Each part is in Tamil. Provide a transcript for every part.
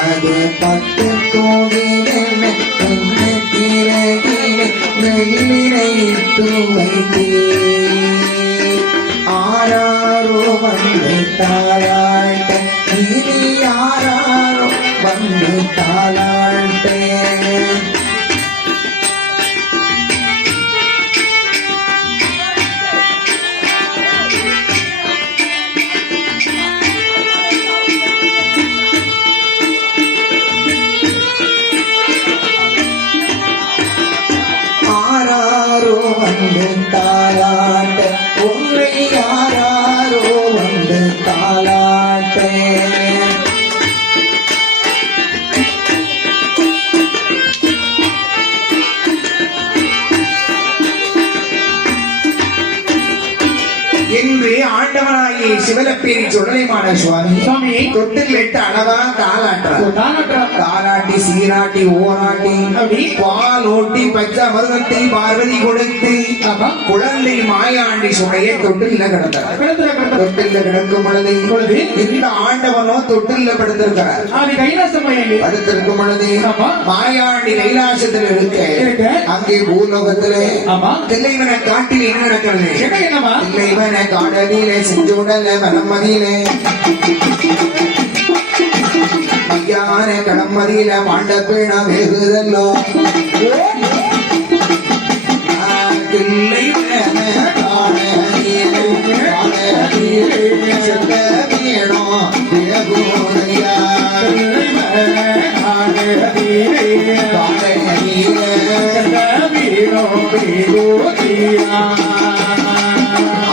அது பட்டு கோவிலே வைத்தே ஆராரோ வந்து தாளாட்ட இனி யாராரோ வந்து தாளாட்ட வந்து தாளாட்ட உன்னை யாராரோ வந்து தாளாட்ட என்று ஆண்டவனாகிய சிவலப்பேரி சுடலைமான சுவாமி தொட்டில் எட்டு அளவா தாளாட்டி சீராட்டி ஓராட்டி பால் ஓட்டி பச்சை மருதத்தை பார்வதி கொடுத்து குழந்தை மாயாண்டி சுடைய தொட்டில கிடந்தார். தொட்டில கிடக்கும் பொழுது இந்த ஆண்டவனோ தொட்டில படுத்திருக்கிறார். படுத்திருக்கும் பொழுது மாயாண்டி கைலாசத்தில் இருக்க அங்கே பூலோகத்திலே தில்லைவன காட்டில் என்ன நடக்கிறது? தில்லைவன காடலிலே செஞ்சோடல வனமதியிலே ஐயான கடமதியில மாண்டப்பீண வேகுதல்லோ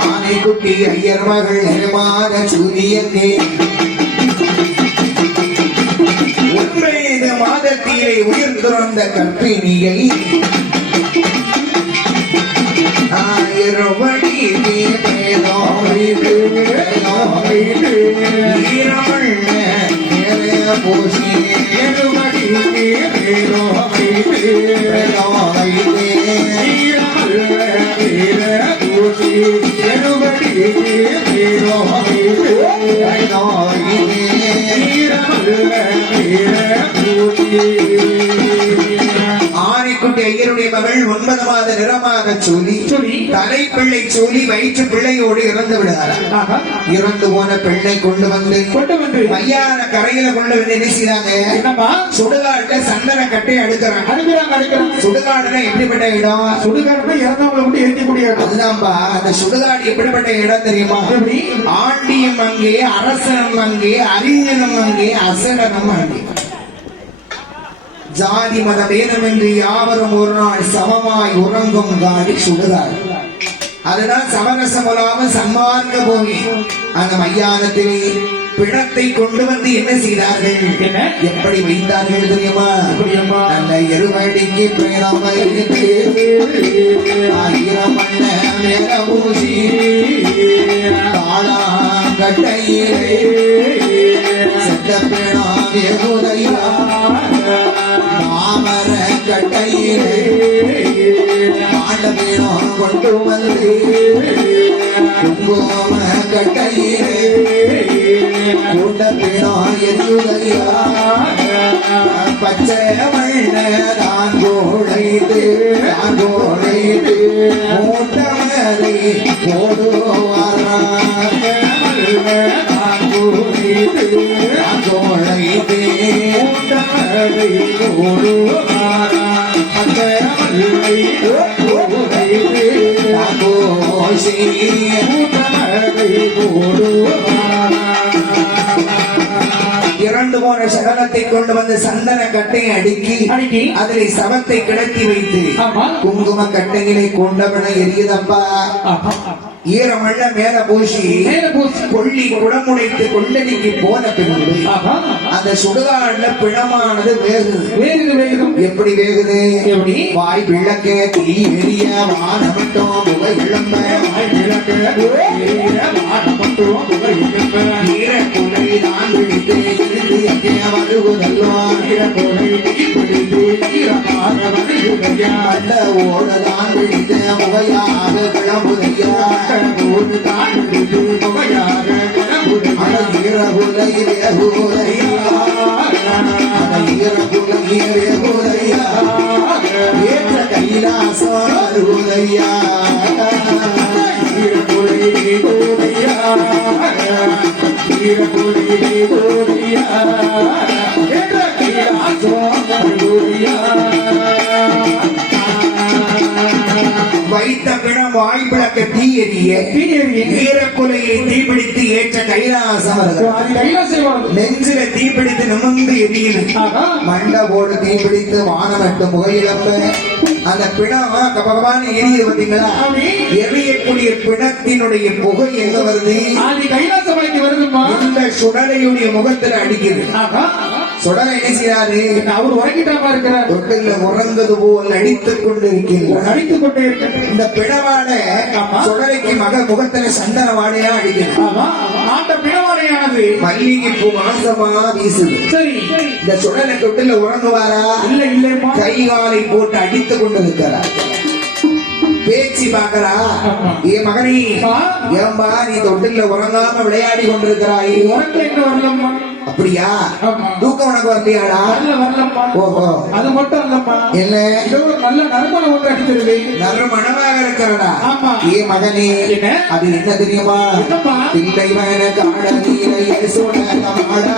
ஆனைக்குட்டி ஐயர் மகள் நிர்மாத சூரியனே மாதத்திலே உயிர் துறந்த கற்பிணியை ஆயிரவடி பூசி ஆனைக்குட்டி ஐயருடைய மகள் 9 மாத நிறமாக சொல்லி தலைப்பிள்ளை சொல்லி வயிற்று பிள்ளையோடு இறந்து விடுகிறார். இறந்து போன பெண்ணை கொண்டு வந்து மையான கரையில கொண்டு வந்து என்ன செய்யறாங்க? சுடுகாட்டுல சந்தன கட்டை அடுக்கிறாங்க. சுடுகாடுனா எப்படிப்பட்ட இடம்? சுடுகாடு இறந்தவங்களை கூட எரிக்க முடியாது. அதுதான்பா அந்த சுடுகாடு எப்படிப்பட்ட இடம் தெரியுமா? ஆண்டியும் அங்கே, அரசனும் அங்கே, அறிஞனும் அங்கே, அசடனும் அங்கே. ஜாதி மத பேதமின்றி யாவரும் ஒரு நாள் சமமாய் உறங்கும் காடி சுடுகாடு. அதுதான் சமரசமுலாம சன்மார்க்க பூமி. அந்த மையானத்திலே பிணத்தை கொண்டு வந்து என்ன செய்தார்கள்? எப்படி வைத்தார்கள் தெரியுமா? அந்த எருவடிக்கு பிணம் வைத்து ஆயிரம் மண்ண மேல பூசி தாளாம் கட்டையிலே செத்த பிணம் வெகுதையா மாமர கட்டையிலே ஆண்ட பிணம் கொண்டு வந்து குங்கும கட்டையிலே கூட்ட பிணம் எதுதையா பச்சை மண்ண தான் கோழைத்து மூட்டமலை போடுவாரா கோழைத்து மூட்டமலை போடுவாரா இறந்து போன சகலத்தை கொண்டு வந்து சந்தன கட்டையை அடுக்கி அதிலே சவத்தை கிடத்தி வைத்து குங்கும கட்டைகளை கொண்டவன எரியதப்பா ஈரமள்ள மேல பூசி கொள்ளி குடமுடைத்து கொண்டடிக்கு போன பின்பு அந்த சுடுகாடுல பிணமானது வேகுது. எப்படி வேகுது? வாய் விளக்க தீ எரிய வானமட்டும் புகை இழம்ப ஈரக்குலை நான் பிடித்து இறுதி வருவதல்லோ அந்த ஓடதான் பிடித்த முகையாக கிளம்புதையா ஏற்ற கைலாசம் அருதையா வைத்த பிணம் வாய்ப்பிழக்க தீ எரிய வீரக்குலையை தீப்பிடித்து ஏற்ற கைலாசம் நெஞ்சில தீப்பிடித்து நிமிர்ந்து எரியுது மண்டபோடு தீப்பிடித்து வானமட்டு புகையிழப்ப அந்த பிணம் கபகபான எரியுது பாத்தீங்களா எரியக்கூடிய பிணத்தினுடைய புகை எங்க வருது கைலாசமலைக்கு வருதுமா இந்த சுடலையுடைய முகத்துல அடிக்குது சுடலை என்ன செய்யறாரு அவர் உறங்கிட்டாம இருக்கிறார் தொட்டில உறங்குது போல் நடித்துக் கொண்டு இருக்கின்றார் நடித்துக் கொண்டே இருக்க இந்த பிணவாட சுடலைக்கு முகத்துல சந்தன வாடையா அடிக்குது அந்த பிணவாடையானது மல்லிகை பூ மாசமா வீசுது சரி இந்த சுடலை தொட்டில உறங்குவாரா இல்ல இல்லையம்மா கை காலை போட்டு அடித்துக் கொண்டு இருக்கிறார் பேச்சு பாக்கறா ஏ மகனே ஏம்பா நீ தொட்டில உறங்காம விளையாடி கொண்டிருக்கிறாய் உறக்க என்ன வரலம்மா அப்படியா தூக்கம் உனக்கு வரலையாடா வரலம்மா ஓஹோ அது மட்டும் இல்லம்மா என்ன நல்ல நறுமணம் ஒன்று அடிச்சிருது நல்ல மனமாக இருக்கிறடா ஆமா ஏ மகனே அது என்ன தெரியுமா பிள்ளை மகன காட நீரையே சுடல மாடா